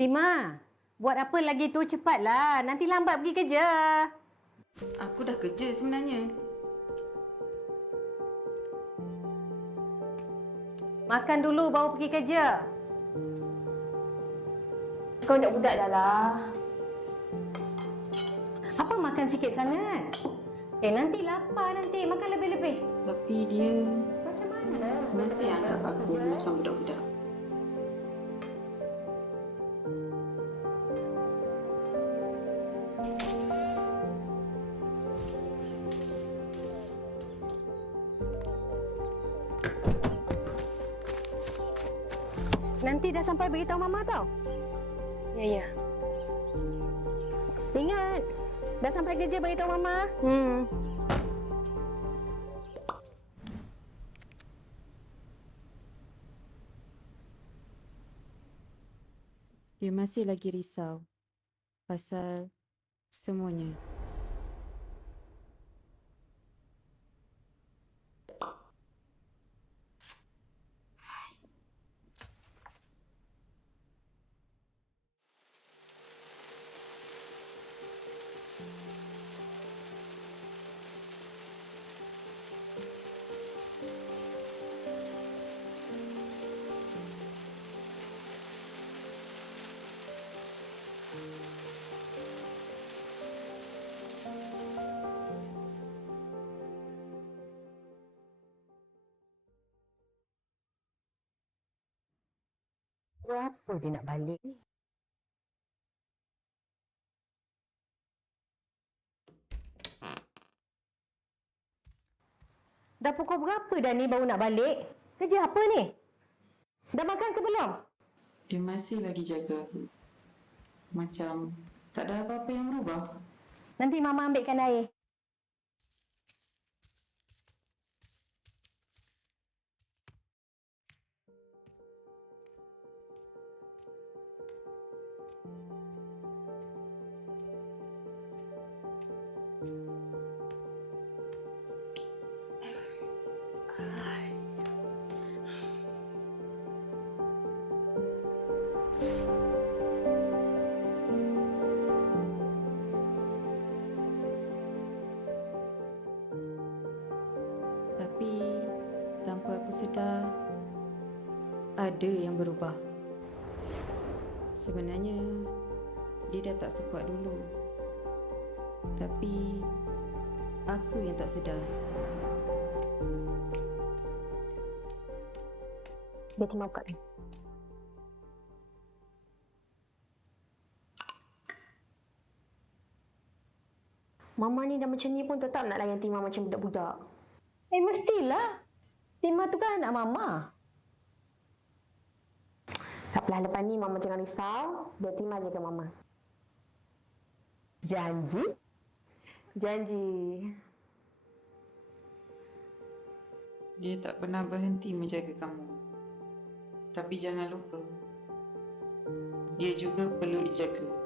Tima, buat apa lagi tu? Cepatlah. Nanti lambat pergi kerja. Aku dah kerja sebenarnya. Makan dulu baru pergi kerja. Kau budak-budak dah lah. Apa makan sikit sangat? Nanti lapar nanti. Makan lebih-lebih. Tapi dia Macam mana? masih anggap aku macam budak-budak. Nanti dah sampai beritahu Mama tau. Ya. Ingat, dah sampai kerja beritahu Mama. Dia masih lagi risau pasal semuanya. Berapa dia nak balik ni? Dah pukul berapa dah ni baru nak balik? Kerja apa ni? Dah makan ke belum? Dia masih lagi jaga aku. Macam tak ada apa-apa yang berubah. Nanti Mama ambilkan air. Tapi tanpa aku sedar, ada yang berubah. Sebenarnya, dia dah tak sekuat dulu. Tapi, aku yang tak sedar. Biar Tima buka ni. Mama ni dah macam ni pun tetap nak layan Tima macam budak-budak. Mestilah. Tima tu kan anak Mama. Tak apalah, lepas ni Mama jangan risau. Biar Tima jaga Mama. Janji? Janji. Dia tak pernah berhenti menjaga kamu. Tapi jangan lupa, dia juga perlu dijaga.